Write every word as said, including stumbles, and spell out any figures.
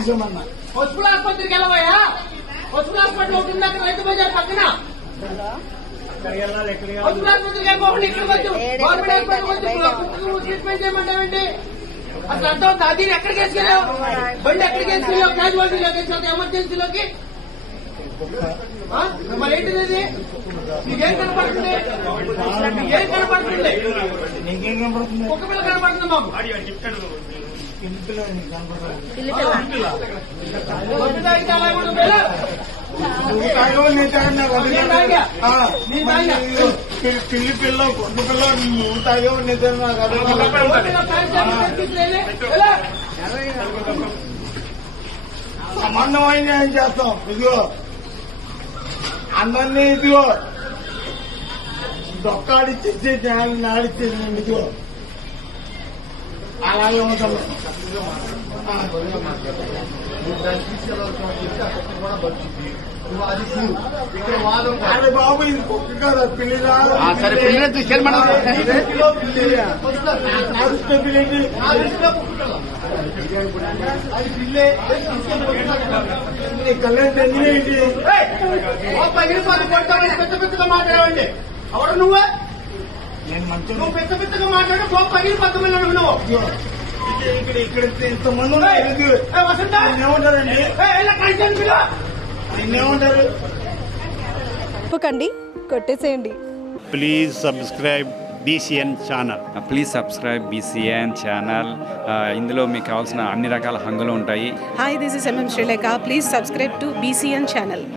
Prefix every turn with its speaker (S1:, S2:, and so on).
S1: తీసుకోమన్నా.
S2: పశువుల ఆసుపత్రికి వెళ్ళవయ్యా. పశువుల హాస్పిటల్ ఒకటి ఉంది అక్కడ రైతు బజార్ పక్కన. పశువుల ఆసుపత్రికి వెళ్ళిపోకుండా ఇక్కడికి వచ్చి గవర్నమెంట్ హాస్పిటల్ వచ్చి ట్రీట్మెంట్ చేయమంటావేంటి? అసలు అర్థం అవుతుంది. అది ఎక్కడికి వేసుకెళ్ళావు? బండి ఎక్కడికి వేసుకెళ్ళావు? క్యాజువాలిటీలోకి వేసుకెళ్తే ఎమర్జెన్సీలోకి మరి ఏంటిది ఇది? నీకేం కనపడుతుంది? నీకేం కనపడుతుంది?
S1: నీకేం కనపడుతుంది?
S2: ఒక పిల్ల కనపడుతుంది మాకు.
S1: పిల్లి
S2: అయితే అలా కూడా పిల్ల.
S1: పిల్లి పిల్ల కొత్త పిల్ల నువ్వు తాగేవో నిద్ర సంబంధమైన ఏం చేస్తాం. ఇదిగో అందరినీ ఇదిగో డొక్కాడిచ్చేసి నాడిచ్చేసి ఇదిగో అలాగే ఉంటాం. అరే బాబు ఇది కుక్క కదా పిల్లి కళ్యాణ్ తెలియదు.
S2: పెద్ద పెద్దగా మాట్లాడవండి. ఎవరు నువ్వే?
S1: నేను మంచి
S2: నువ్వు పెద్ద పెద్దగా మాట్లాడు. గోప పగిలి పద్దమని నువ్వు
S1: ఇక్కడ ఇక్కడ ఇంతమంది ఉన్నారు. ఏమంటారండి? ఏమంటారు?
S3: తప్పకండి కొట్టేసేయండి.
S4: Please subscribe BCN channel.
S5: Please subscribe BCN channel. ఇందులో మీకు కావాల్సిన అన్ని రకాల హంగులు ఉంటాయి.
S6: Hi, this is M M Sri Lanka. Please subscribe to B C N channel.